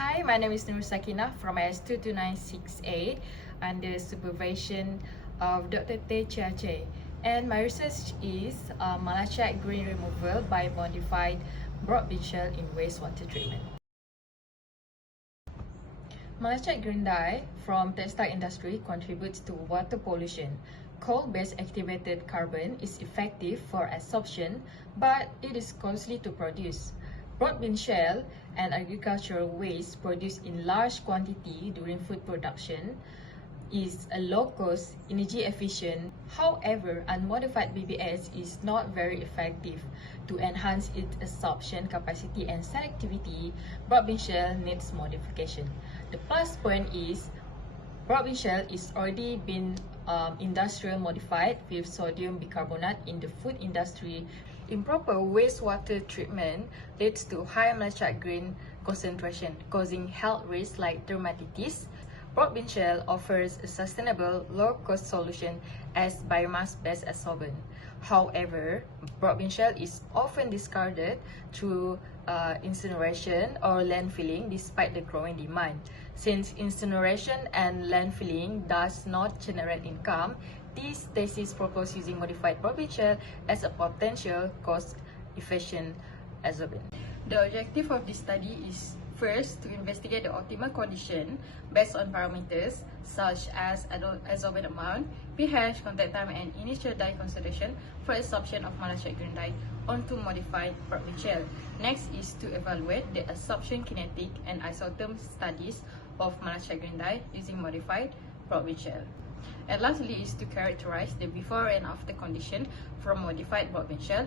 Hi, my name is Nurul Sakinah from IS2296A under supervision of Dr. Teh Chia, and my research is malachite green removal by modified broadbean shell in wastewater treatment. Malachite green dye from textile industry contributes to water pollution. Coal-based activated carbon is effective for absorption, but it is costly to produce. Broadbean shell and agricultural waste produced in large quantity during food production is a low-cost, energy-efficient. However, unmodified BBS is not very effective. To enhance its absorption capacity and selectivity, broadbean shell needs modification. The plus point is broadbean shell is already been industrial modified with sodium bicarbonate in the food industry. Improper wastewater treatment leads to high malachite green concentration, causing health risks like dermatitis. Broadbean shell offers a sustainable, low-cost solution as biomass-based absorbent. However, broadbean shell is often discarded through incineration or landfilling despite the growing demand. Since incineration and landfilling does not generate income, this thesis proposed using modified broadbean shell as a potential cost-efficient absorbent. The objective of this study is first, to investigate the optimal condition based on parameters such as adsorbent amount, pH, contact time, and initial dye concentration for absorption of malachite green dye onto modified broadbean shell. Next is to evaluate the absorption kinetic and isotherm studies of malachite green dye using modified broadbean shell. And lastly is to characterize the before and after condition from modified broadbean shell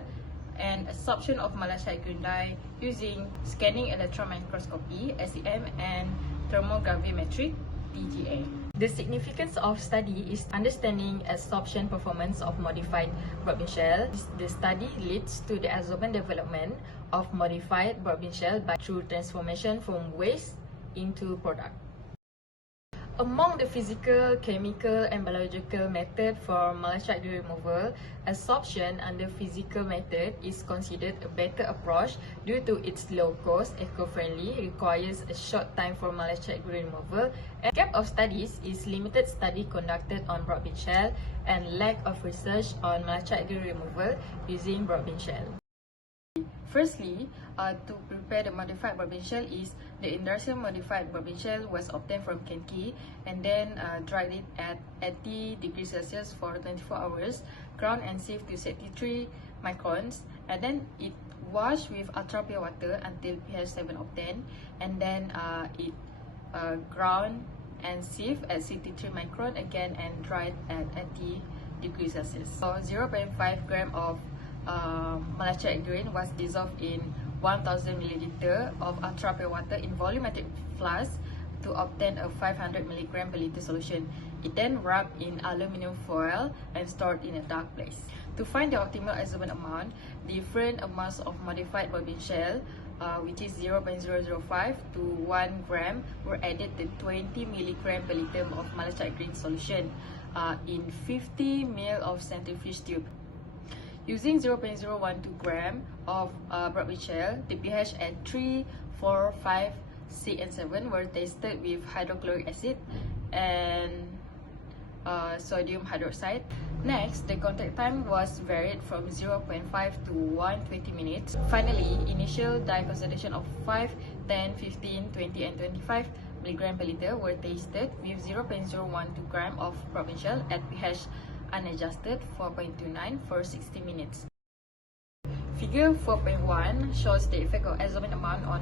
and absorption of malachite green dye using scanning electron microscopy (SEM) and thermogravimetric (TGA). The significance of study is understanding absorption performance of modified broadbean shell. The study leads to the absorbent development of modified broadbean shell through transformation from waste into product. Among the physical, chemical, and biological method for malachite green removal, absorption under physical method is considered a better approach due to its low cost, eco-friendly, requires a short time for malachite green removal, and gap of studies is limited study conducted on broadbean shell and lack of research on malachite green removal using broadbean shell. Firstly, to prepare the modified broadbean shell is the industrial modified broadbean shell was obtained from Kenki and then dried it at 80 degrees Celsius for 24 hours, ground and sieved to 73 microns, and then it washed with ultra pure water until pH 7 obtained, and then it ground and sieved at 63 micron again and dried at 80 degrees Celsius. So 0.5 gram of malachite green was dissolved in 1000 ml of ultra pure water in volumetric flask to obtain a 500 mg per liter solution. It then wrapped in aluminum foil and stored in a dark place. To find the optimal absorbent amount, different amounts of modified broadbean shell, which is 0.005 to 1 gram, were added to 20 mg per liter of malachite green solution in 50 ml of centrifuge tube. Using 0.012 gram of broadbean shell, the pH at 3, 4, 5, 6, and 7 were tested with hydrochloric acid and sodium hydroxide. Next, the contact time was varied from 0.5 to 120 minutes. Finally, initial dye concentration of 5, 10, 15, 20, and 25 mg per liter were tested with 0.012 gram of broadbean shell at pH unadjusted 4.29 for 60 minutes. Figure 4.1 shows the effect of absorbent amount on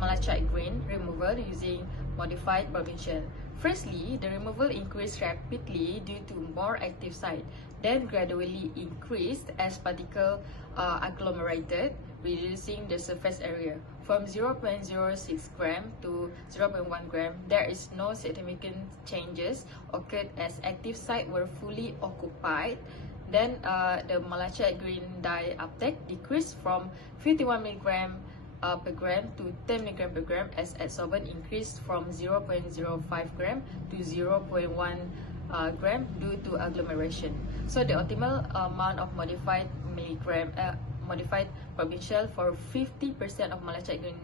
malachite green removal using modified broadbean shell. Firstly, the removal increased rapidly due to more active site, then gradually increased as particles agglomerated, reducing the surface area. From 0.06 gram to 0.1 gram, there is no significant changes occurred as active sites were fully occupied. Then the malachite green dye uptake decreased from 51 mg per gram to 10 mg per gram as absorbent increased from 0.05 gram to 0.1 gram due to agglomeration. So the optimal amount of modified broadbean shell for 50% of malachite green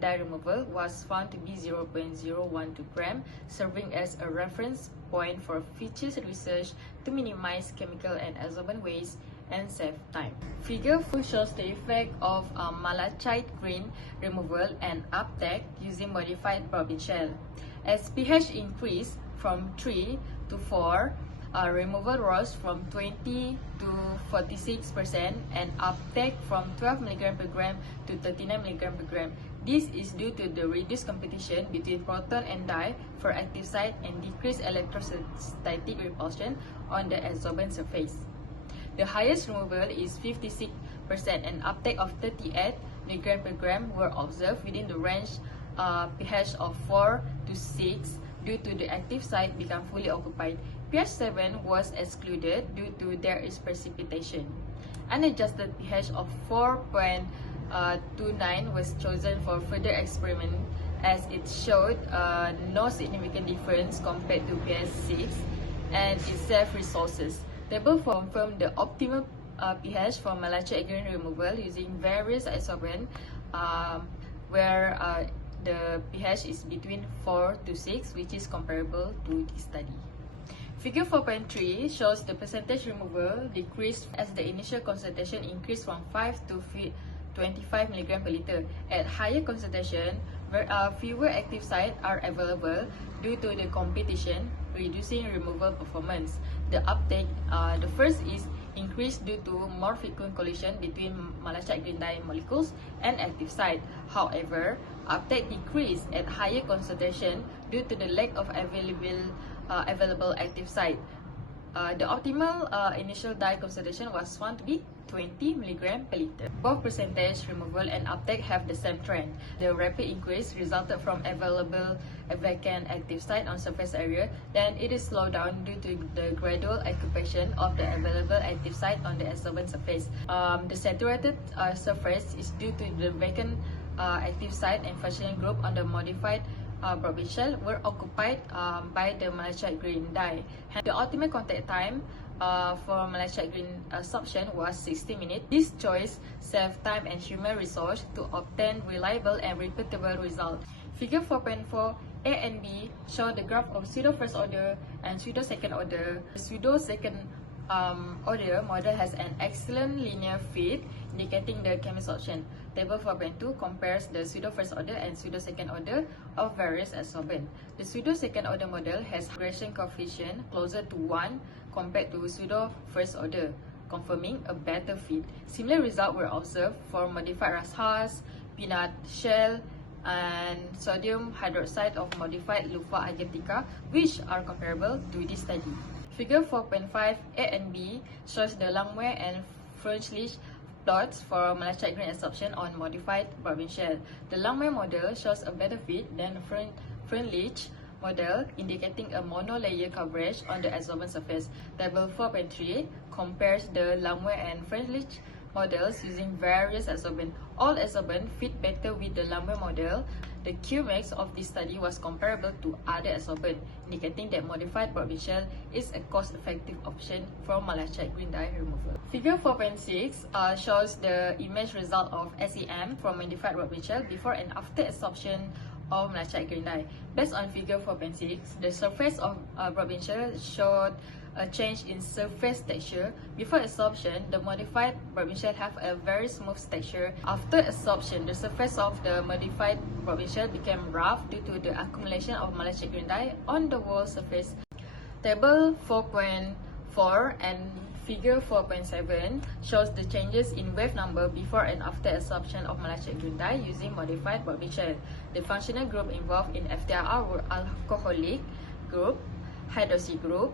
dye removal was found to be 0.012 gram, serving as a reference point for future research to minimize chemical and absorbent waste and save time. Figure 4 shows the effect of malachite green removal and uptake using modified barbing shell. As pH increased from 3 to 4, removal rose from 20 to 46% and uptake from 12 mg per gram to 39 mg per gram. This is due to the reduced competition between proton and dye for active site and decreased electrostatic repulsion on the adsorbent surface. The highest removal is 56% and uptake of 38 mg per gram were observed within the range pH of 4 to 6 due to the active site become fully occupied. pH 7 was excluded due to there is precipitation. Unadjusted pH of 4.29 was chosen for further experiment as it showed no significant difference compared to pH 6 and it saved resources. Table confirmed the optimal pH for malachite green removal using various adsorbents where the pH is between 4 to 6, which is comparable to this study. Figure 4.3 shows the percentage removal decreased as the initial concentration increased from 5 to 25 mg per liter. At higher concentration, fewer active sites are available due to the competition, reducing removal performance. The uptake, the first is increased due to more frequent collision between malachite green dye molecules and active site. However, uptake decreased at higher concentration due to the lack of available active site. The optimal initial dye concentration was found to be 20 mg per liter. Both percentage removal and uptake have the same trend. The rapid increase resulted from available vacant active site on surface area, then it is slowed down due to the gradual occupation of the available active site on the adsorbent surface. The saturated surface is due to the vacant active site and functional group on the modified barbing shell were occupied by the malachite green dye. The ultimate contact time for malachite green absorption was 60 minutes. This choice saved time and human resource to obtain reliable and repeatable results. Figure 4.4 A and B show the graph of pseudo first order and pseudo second order. The pseudo second order model has an excellent linear fit indicating the chemisorption. Table 4.2 compares the pseudo first order and pseudo second order of various adsorbents. The pseudo second order model has regression coefficient closer to 1 compared to pseudo first order, confirming a better fit. Similar results were observed for modified rashas, peanut shell, and sodium hydroxide of modified Lupha agatica, which are comparable to this study. Figure 4.5 A and B shows the Langmuir and Freundlich plots for malachite green absorption on modified barbing shell. The Langmuir model shows a better fit than Freundlich model, indicating a monolayer coverage on the adsorbent surface. Table 4.3 compares the Langmuir and Freundlich models using various adsorbents. All adsorbents fit better with the Langmuir model. The Qmax of this study was comparable to other adsorbents, indicating that modified barbing shell is a cost-effective option for malachite green dye removal. Figure 4.6 shows the image result of SEM from modified barbing shell before and after absorption of malachite green dye. Based on figure 4.6, the surface of barbing shell showed a change in surface texture. Before absorption, the modified barbing shell have a very smooth texture. After absorption, the surface of the modified barbing shell became rough due to the accumulation of malachite green dye on the wall surface. Table 4.4 and figure 4.7 shows the changes in wave number before and after absorption of malachite green dye using modified barbing shell. The functional group involved in FTIR were alcoholic group, hydroxy group,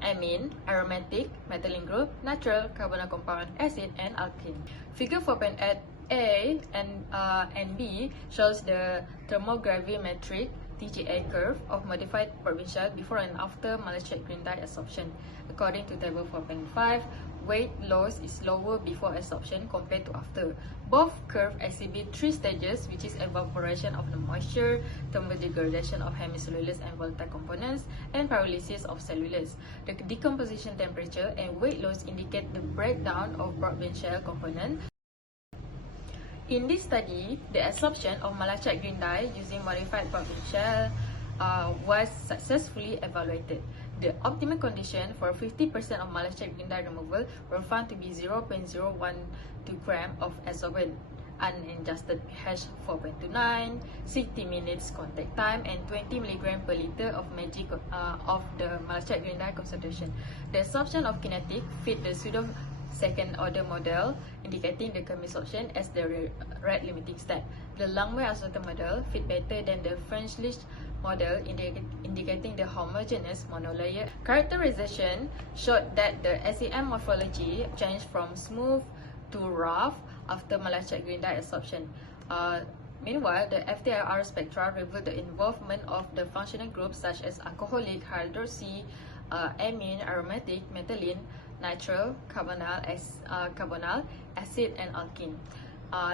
amine, aromatic, methylene group, natural, carbonyl compound, acid, and alkene. Figure 4.8 A and B shows the thermogravimetric TGA curve of modified barbing shell before and after malachite green dye absorption. According to table 4.5, weight loss is lower before absorption compared to after. Both curves exhibit 3 stages, which is evaporation of the moisture, thermodegradation of hemicellulose and volatile components, and pyrolysis of cellulose. The decomposition temperature and weight loss indicate the breakdown of barbing shell component. In this study, the absorption of malachite green dye using modified provincial was successfully evaluated. The optimal condition for 50% of malachite green dye removal were found to be 0.012 gram of adsorbent, unadjusted pH 4.29, 60 minutes contact time, and 20 mg per liter of of the malachite green dye concentration. The absorption of kinetic fit the pseudo second order model, indicating the chemisorption as the rate limiting step. The Langmuir absorption model fit better than the French-Lich model, indicating the homogeneous monolayer. Characterization showed that the SEM morphology changed from smooth to rough after malachite green dye absorption. Meanwhile, the FTIR spectra revealed the involvement of the functional groups such as alcoholic, hydroxy, amine, aromatic, methylene, nitrile, carbonyl, acid, and alkene.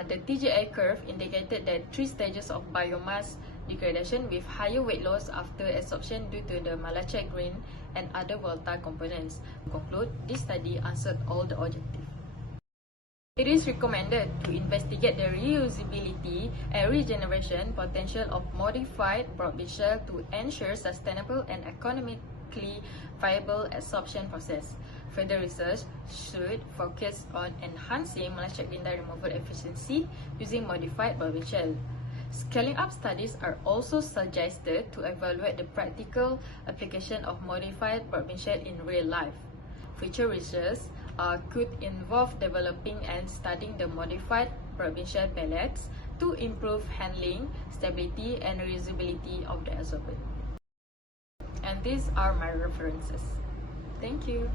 The TGA curve indicated that 3 stages of biomass degradation with higher weight loss after absorption due to the malachite green and other volatile components. To conclude, this study answered all the objectives. It is recommended to investigate the reusability and regeneration potential of modified provincial to ensure sustainable and economically viable absorption process. Further research should focus on enhancing malachite green dye removal efficiency using modified provincial. Scaling up studies are also suggested to evaluate the practical application of modified provincial in real life. Future research could involve developing and studying the modified provincial pellets to improve handling, stability, and reusability of the adsorbent. And these are my references. Thank you.